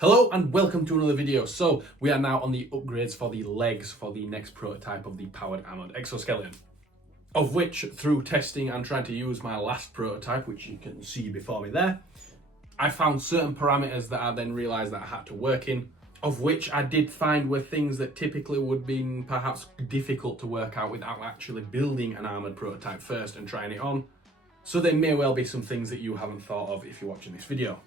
Hello and welcome to another video. So we are now on the upgrades for the legs for the next prototype of the powered armoured exoskeleton. Of which, through testing and trying to use my last prototype, which you can see before me there, I found certain parameters that I then realised that I had to work in, of which I did find were things that typically would be perhaps difficult to work out without actually building an armoured prototype first and trying it on. So there may well be some things that you haven't thought of if you're watching this video.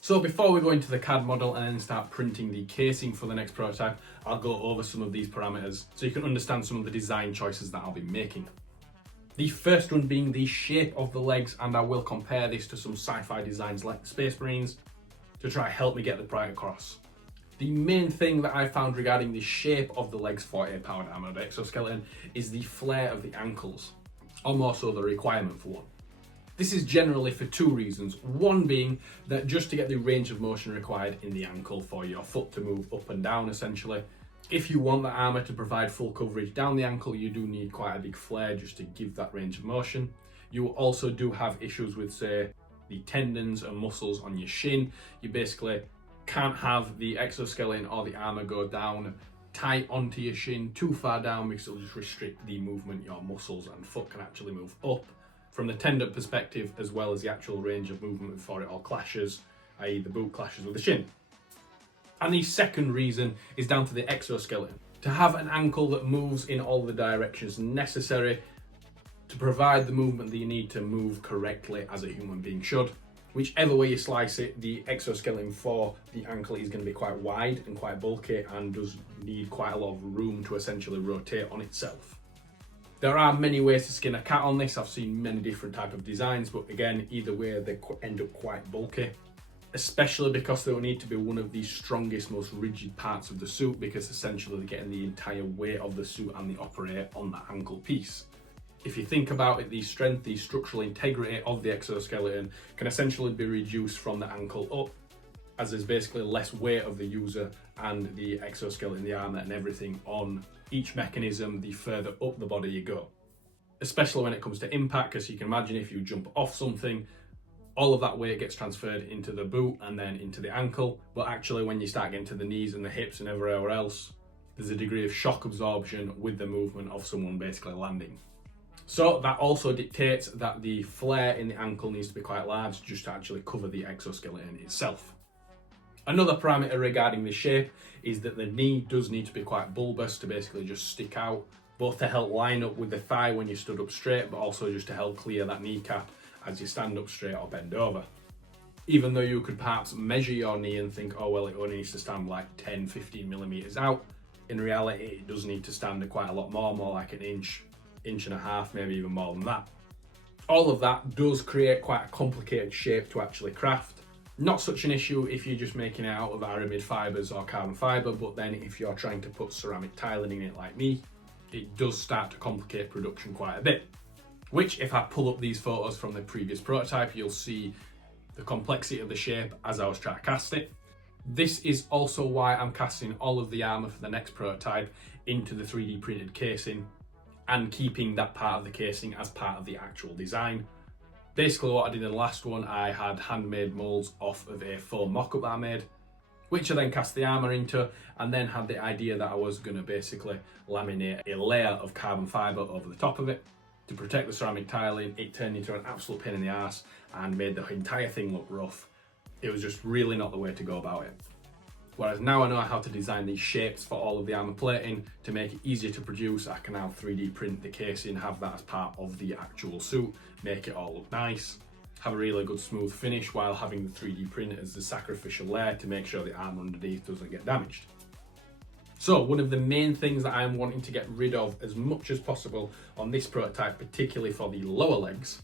So before we go into the CAD model and then start printing the casing for the next prototype, I'll go over some of these parameters so you can understand some of the design choices that I'll be making. The first one being the shape of the legs, and I will compare this to some sci-fi designs like Space Marines to try to help me get the point across. The main thing that I found regarding the shape of the legs for a powered armoured exoskeleton is the flare of the ankles, or more so the requirement for one. This is generally for two reasons. One being that just to get the range of motion required in the ankle for your foot to move up and down essentially, if you want the armour to provide full coverage down the ankle, you do need quite a big flare just to give that range of motion. You also do have issues with, say, the tendons and muscles on your shin. You basically can't have the exoskeleton or the armour go down tight onto your shin too far down because it'll just restrict the movement your muscles and foot can actually move up. From the tendon perspective, as well as the actual range of movement before it all clashes, i.e. the boot clashes with the shin. And the second reason is down to the exoskeleton. To have an ankle that moves in all the directions necessary to provide the movement that you need to move correctly as a human being should. Whichever way you slice it, the exoskeleton for the ankle is going to be quite wide and quite bulky and does need quite a lot of room to essentially rotate on itself. There are many ways to skin a cat on this. I've seen many different types of designs, but again, either way, they end up quite bulky, especially because they will need to be one of the strongest, most rigid parts of the suit, because essentially they're getting the entire weight of the suit and the operator on that ankle piece. If you think about it, the strength, the structural integrity of the exoskeleton can essentially be reduced from the ankle up, as there's basically less weight of the user and the exoskeleton, the armour and everything on each mechanism the further up the body you go. Especially when it comes to impact, because you can imagine if you jump off something, all of that weight gets transferred into the boot and then into the ankle. But actually when you start getting to the knees and the hips and everywhere else, there's a degree of shock absorption with the movement of someone basically landing. So that also dictates that the flare in the ankle needs to be quite large just to actually cover the exoskeleton itself. Another parameter regarding the shape is that the knee does need to be quite bulbous to basically just stick out, both to help line up with the thigh when you stood up straight, but also just to help clear that kneecap as you stand up straight or bend over. Even though you could perhaps measure your knee and think, oh well, it only needs to stand like 10-15 millimeters out, in reality it does need to stand quite a lot more like an inch and a half, maybe even more than that. All of that does create quite a complicated shape to actually craft. Not such an issue if you're just making it out of aramid fibres or carbon fibre, but then if you're trying to put ceramic tiling in it like me, it does start to complicate production quite a bit. Which, if I pull up these photos from the previous prototype, you'll see the complexity of the shape as I was trying to cast it. This is also why I'm casting all of the armour for the next prototype into the 3D printed casing and keeping that part of the casing as part of the actual design. Basically what I did in the last one, I had handmade moulds off of a foam mock-up that I made, which I then cast the armour into, and then had the idea that I was going to basically laminate a layer of carbon fibre over the top of it to protect the ceramic tiling. It turned into an absolute pain in the arse and made the entire thing look rough. It was just really not the way to go about it. Whereas now I know how to design these shapes for all of the armour plating to make it easier to produce. I can now 3D print the casing, have that as part of the actual suit, make it all look nice, have a really good smooth finish while having the 3D print as the sacrificial layer to make sure the armour underneath doesn't get damaged. So one of the main things that I'm wanting to get rid of as much as possible on this prototype, particularly for the lower legs,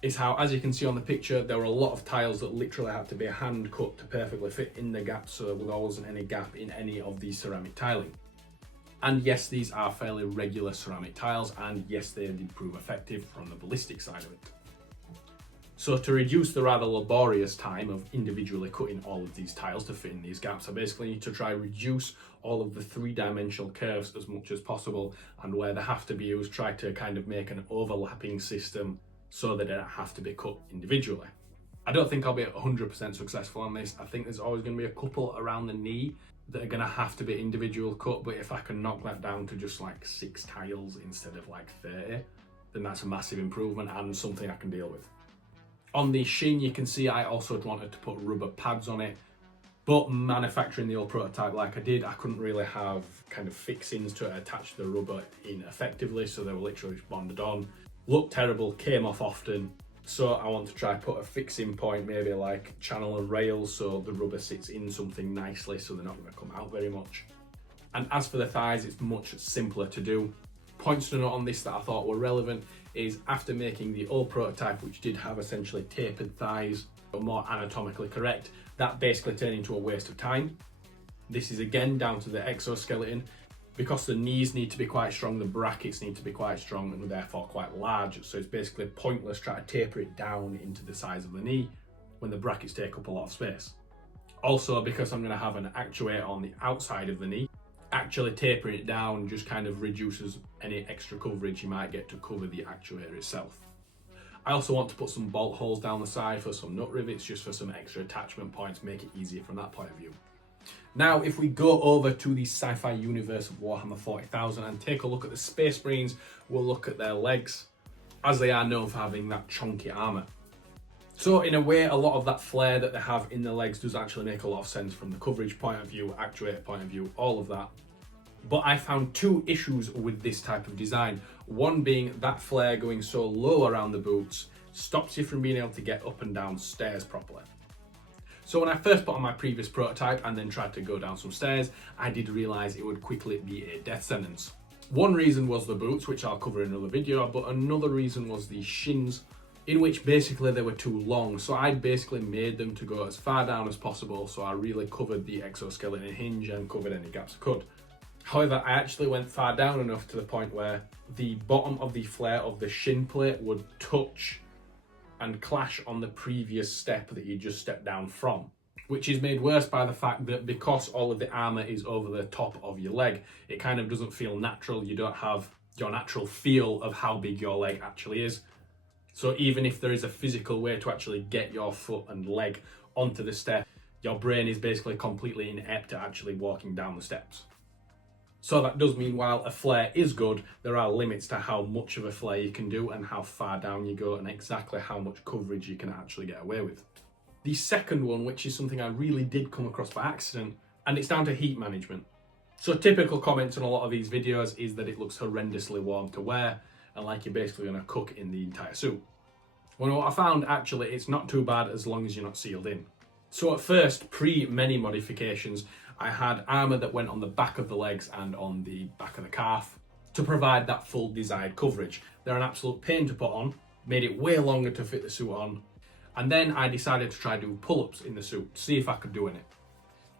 is how, as you can see on the picture, there were a lot of tiles that literally had to be hand cut to perfectly fit in the gaps, so there wasn't any gap in any of the ceramic tiling. And yes, these are fairly regular ceramic tiles, and yes, they did prove effective from the ballistic side of it. So to reduce the rather laborious time of individually cutting all of these tiles to fit in these gaps, I basically need to try reduce all of the three-dimensional curves as much as possible, and where they have to be used, try to kind of make an overlapping system so that they don't have to be cut individually. I don't think I'll be 100% successful on this. I think there's always going to be a couple around the knee that are going to have to be individual cut, but if I can knock that down to just like 6 tiles instead of like 30, then that's a massive improvement and something I can deal with. On the shin, you can see I also wanted to put rubber pads on it, but manufacturing the old prototype like I did, I couldn't really have kind of fixings to attach the rubber in effectively, so they were literally just bonded on. Looked terrible, came off often, so I want to try put a fixing point, maybe like channel and rails, so the rubber sits in something nicely so they're not going to come out very much. And as for the thighs, it's much simpler to do. Points to note on this that I thought were relevant is after making the old prototype, which did have essentially tapered thighs, but more anatomically correct, that basically turned into a waste of time. This is again down to the exoskeleton. Because the knees need to be quite strong, the brackets need to be quite strong and therefore quite large. So it's basically pointless trying to taper it down into the size of the knee when the brackets take up a lot of space. Also, because I'm going to have an actuator on the outside of the knee, actually tapering it down just kind of reduces any extra coverage you might get to cover the actuator itself. I also want to put some bolt holes down the side for some nut rivets, just for some extra attachment points, make it easier from that point of view. Now, if we go over to the sci-fi universe of Warhammer 40,000 and take a look at the Space Marines, we'll look at their legs, as they are known for having that chunky armour. So in a way, a lot of that flare that they have in the legs does actually make a lot of sense from the coverage point of view, actuator point of view, all of that. But I found 2 issues with this type of design. One being that flare going so low around the boots stops you from being able to get up and down stairs properly. So when I first put on my previous prototype and then tried to go down some stairs, I did realise it would quickly be a death sentence. One reason was the boots, which I'll cover in another video, but another reason was the shins, in which basically they were too long. So I basically made them to go as far down as possible, so I really covered the exoskeleton hinge and covered any gaps I could. However, I actually went far down enough to the point where the bottom of the flare of the shin plate would touch and clash on the previous step that you just stepped down from, which is made worse by the fact that because all of the armour is over the top of your leg, it kind of doesn't feel natural. You don't have your natural feel of how big your leg actually is. So even if there is a physical way to actually get your foot and leg onto the step, your brain is basically completely inept at actually walking down the steps. So that does mean while a flare is good, there are limits to how much of a flare you can do and how far down you go and exactly how much coverage you can actually get away with. The second one, which is something I really did come across by accident, and it's down to heat management. So typical comments on a lot of these videos is that it looks horrendously warm to wear and like you're basically going to cook in the entire suit. Well, what I found actually, it's not too bad as long as you're not sealed in. So at first, pre many modifications, I had armour that went on the back of the legs and on the back of the calf to provide that full desired coverage. They're an absolute pain to put on, made it way longer to fit the suit on, and then I decided to try do pull-ups in the suit to see if I could do any.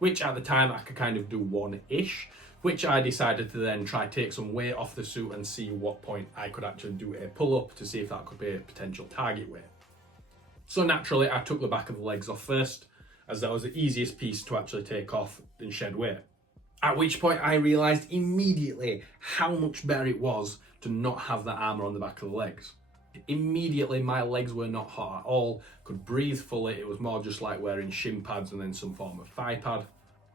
Which at the time I could kind of do 1-ish, which I decided to then try take some weight off the suit and see what point I could actually do a pull-up to see if that could be a potential target weight. So naturally I took the back of the legs off first, as that was the easiest piece to actually take off and shed weight. At which point I realised immediately how much better it was to not have that armour on the back of the legs. Immediately my legs were not hot at all, could breathe fully. It was more just like wearing shin pads and then some form of thigh pad.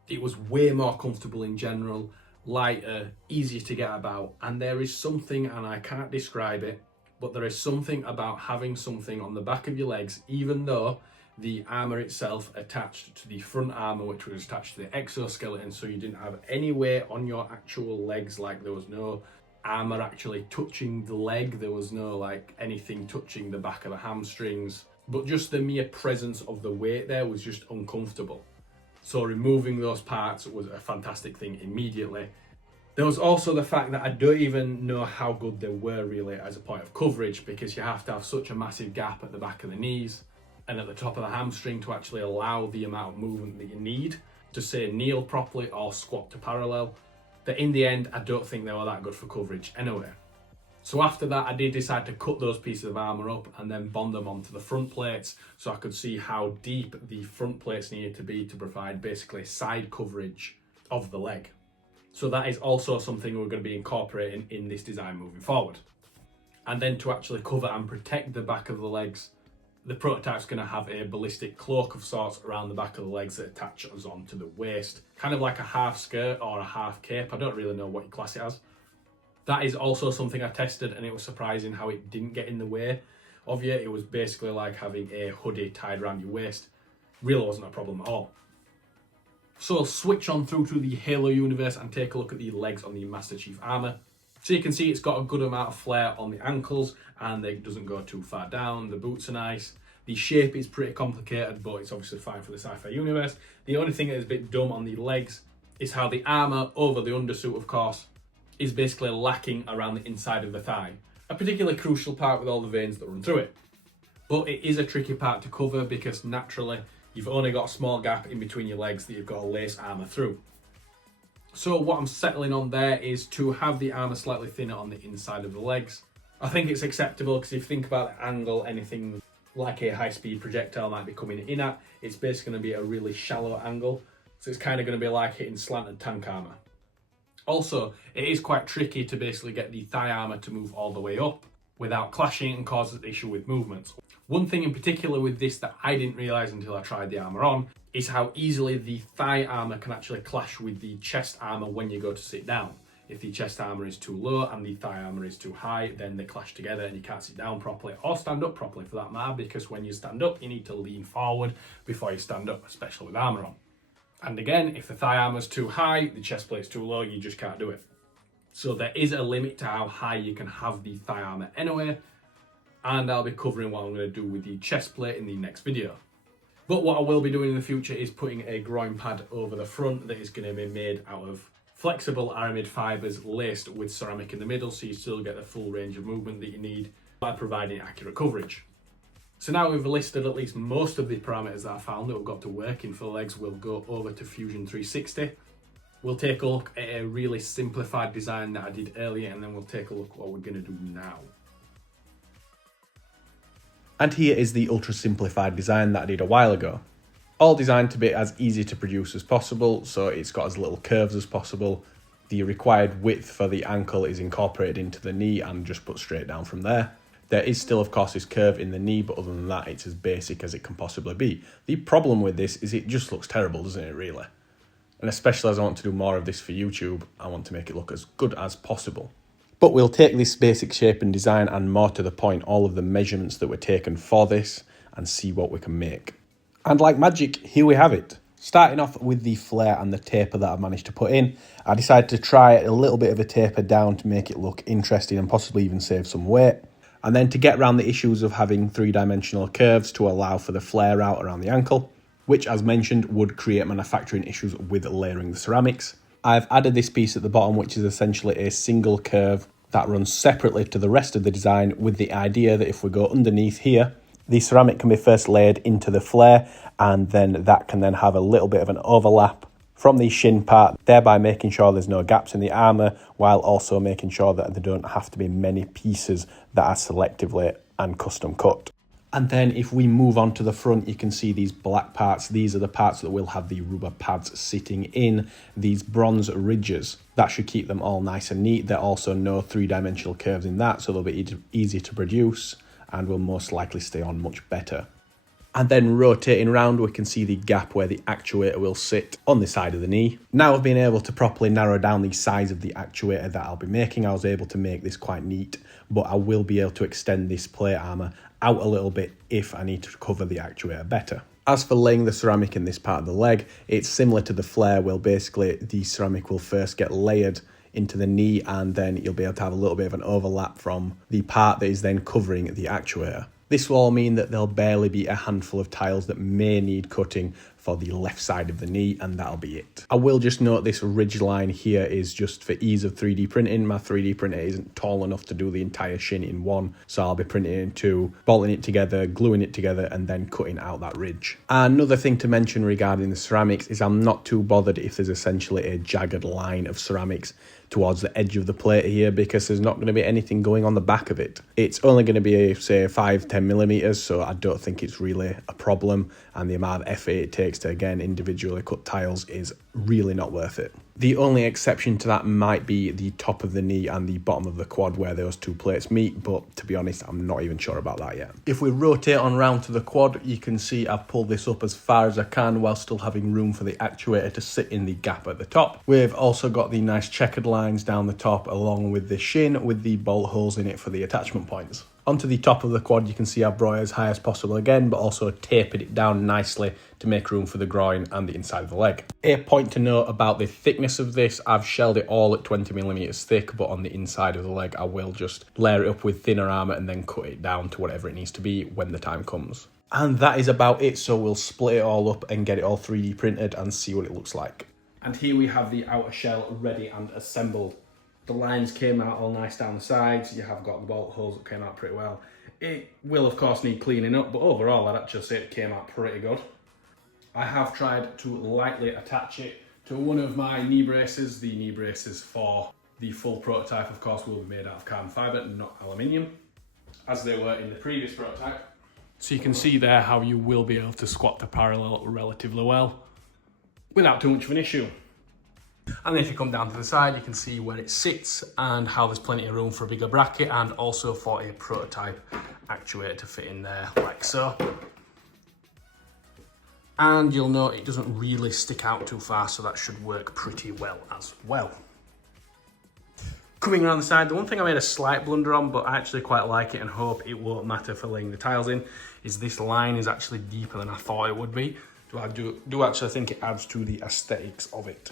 It was way more comfortable in general, lighter, easier to get about, and there is something, and I can't describe it, but there is something about having something on the back of your legs, even though the armour itself attached to the front armour, which was attached to the exoskeleton, so you didn't have any weight on your actual legs, like there was no armour actually touching the leg, there was no like anything touching the back of the hamstrings, but just the mere presence of the weight there was just uncomfortable. So removing those parts was a fantastic thing immediately. There was also the fact that I don't even know how good they were really as a point of coverage, because you have to have such a massive gap at the back of the knees and at the top of the hamstring to actually allow the amount of movement that you need to say kneel properly or squat to parallel, that in the end I don't think they were that good for coverage anyway. So after that I did decide to cut those pieces of armour up and then bond them onto the front plates so I could see how deep the front plates needed to be to provide basically side coverage of the leg. So that is also something we're going to be incorporating in this design moving forward. And then to actually cover and protect the back of the legs, The prototype's going to have a ballistic cloak of sorts around the back of the legs that attaches onto the waist. Kind of like a half skirt or a half cape. I don't really know what you class it as. That is also something I tested, and it was surprising how it didn't get in the way of you. It was basically like having a hoodie tied around your waist. Really wasn't a problem at all. So I'll switch on through to the Halo universe and take a look at the legs on the Master Chief armour. So you can see it's got a good amount of flare on the ankles and it doesn't go too far down. The boots are nice. The shape is pretty complicated, but it's obviously fine for the sci-fi universe. The only thing that is a bit dumb on the legs is how the armour over the undersuit, of course, is basically lacking around the inside of the thigh. A particularly crucial part with all the veins that run through it. But it is a tricky part to cover because naturally you've only got a small gap in between your legs that you've got to lace armour through. So what I'm settling on there is to have the armour slightly thinner on the inside of the legs. I think it's acceptable because if you think about the angle, anything like a high-speed projectile might be coming in at, it's basically going to be a really shallow angle. So it's kind of going to be like hitting slanted tank armour. Also, it is quite tricky to basically get the thigh armour to move all the way up without clashing and cause an issue with movements. One thing in particular with this that I didn't realise until I tried the armour on is how easily the thigh armour can actually clash with the chest armour when you go to sit down. If the chest armour is too low and the thigh armour is too high, then they clash together and you can't sit down properly or stand up properly for that matter, because when you stand up, you need to lean forward before you stand up, especially with armour on. And again, if the thigh armour is too high, the chest plate's too low, you just can't do it. So there is a limit to how high you can have the thigh armour anyway, and I'll be covering what I'm going to do with the chest plate in the next video. But what I will be doing in the future is putting a groin pad over the front that is going to be made out of flexible aramid fibres laced with ceramic in the middle, so you still get the full range of movement that you need by providing accurate coverage. So now we've listed at least most of the parameters that I found that we've got to work in for the legs, we'll go over to Fusion 360. We'll take a look at a really simplified design that I did earlier, and then we'll take a look at what we're going to do now. And here is the ultra simplified design that I did a while ago. All designed to be as easy to produce as possible, so it's got as little curves as possible. The required width for the ankle is incorporated into the knee and just put straight down from there. There is still, of course, this curve in the knee, but other than that, it's as basic as it can possibly be. The problem with this is it just looks terrible, doesn't it, really? And especially as I want to do more of this for YouTube, I want to make it look as good as possible. But we'll take this basic shape and design and more to the point, all of the measurements that were taken for this, and see what we can make. And like magic, here we have it. Starting off with the flare and the taper that I've managed to put in, I decided to try a little bit of a taper down to make it look interesting and possibly even save some weight. And then to get around the issues of having three-dimensional curves to allow for the flare out around the ankle, which as mentioned would create manufacturing issues with layering the ceramics. I've added this piece at the bottom, which is essentially a single curve that runs separately to the rest of the design, with the idea that if we go underneath here, the ceramic can be first layered into the flare, and then that can then have a little bit of an overlap from the shin part, thereby making sure there's no gaps in the armour, while also making sure that there don't have to be many pieces that are selectively and custom cut. And then if we move on to the front, you can see these black parts. These are the parts that will have the rubber pads sitting in these bronze ridges. That should keep them all nice and neat. There are also no three-dimensional curves in that, so they'll be easy to produce and will most likely stay on much better. And then rotating around, we can see the gap where the actuator will sit on the side of the knee. Now I've been able to properly narrow down the size of the actuator that I'll be making. I was able to make this quite neat, but I will be able to extend this plate armour out a little bit if I need to cover the actuator better. As for laying the ceramic in this part of the leg, it's similar to the flare. Well, basically the ceramic will first get layered into the knee, and then you'll be able to have a little bit of an overlap from the part that is then covering the actuator. This will all mean that there'll barely be a handful of tiles that may need cutting for the left side of the knee, and that'll be it. I will just note this ridge line here is just for ease of 3D printing. My 3D printer isn't tall enough to do the entire shin in one, so I'll be printing it in two, bolting it together, gluing it together, and then cutting out that ridge. Another thing to mention regarding the ceramics is I'm not too bothered if there's essentially a jagged line of ceramics towards the edge of the plate here, because there's not going to be anything going on the back of it. It's only going to be, say, 5-10 millimeters, so I don't think it's really a problem, and the amount of effort it takes to, again, individually cut tiles is really not worth it. The only exception to that might be the top of the knee and the bottom of the quad where those two plates meet, but to be honest, I'm not even sure about that yet. If we rotate on round to the quad, you can see I've pulled this up as far as I can while still having room for the actuator to sit in the gap at the top. We've also got the nice checkered lines down the top along with the shin with the bolt holes in it for the attachment points. Onto the top of the quad, you can see I've brought it as high as possible again, but also tapered it down nicely to make room for the groin and the inside of the leg. A point to note about the thickness of this, I've shelled it all at 20mm thick, but on the inside of the leg, I will just layer it up with thinner armour and then cut it down to whatever it needs to be when the time comes. And that is about it, so we'll split it all up and get it all 3D printed and see what it looks like. And here we have the outer shell ready and assembled. The lines came out all nice down the sides. You have got the bolt holes that came out pretty well. It will of course need cleaning up, but overall I'd actually say it came out pretty good. I have tried to lightly attach it to one of my knee braces. The knee braces for the full prototype of course will be made out of carbon fibre, not aluminium, as they were in the previous prototype. So you can see there how you will be able to squat the parallel relatively well without too much of an issue. And then if you come down to the side, you can see where it sits and how there's plenty of room for a bigger bracket and also for a prototype actuator to fit in there like so. And you'll note it doesn't really stick out too far, so that should work pretty well as well. Coming around the side, the one thing I made a slight blunder on, but I actually quite like it and hope it won't matter for laying the tiles in, is this line is actually deeper than I thought it would be. I do actually think it adds to the aesthetics of it.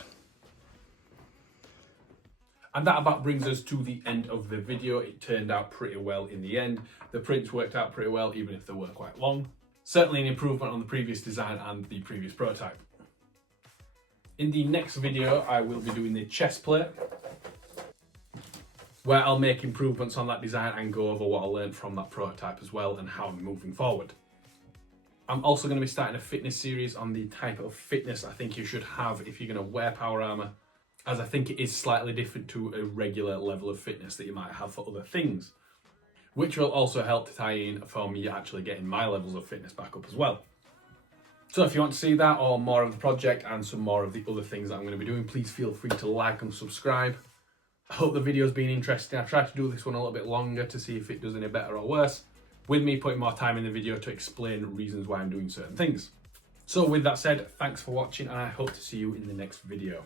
And that about brings us to the end of the video. It turned out pretty well in the end. The prints worked out pretty well, even if they were quite long. Certainly an improvement on the previous design and the previous prototype. In the next video, I will be doing the chest plate, where I'll make improvements on that design and go over what I learned from that prototype as well and how I'm moving forward. I'm also going to be starting a fitness series on the type of fitness I think you should have if you're going to wear power armour, as I think it is slightly different to a regular level of fitness that you might have for other things, which will also help to tie in for me actually getting my levels of fitness back up as well. So if you want to see that or more of the project and some more of the other things that I'm going to be doing, please feel free to like and subscribe. I hope the video's been interesting. I tried to do this one a little bit longer to see if it does any better or worse, with me putting more time in the video to explain reasons why I'm doing certain things. So with that said, thanks for watching and I hope to see you in the next video.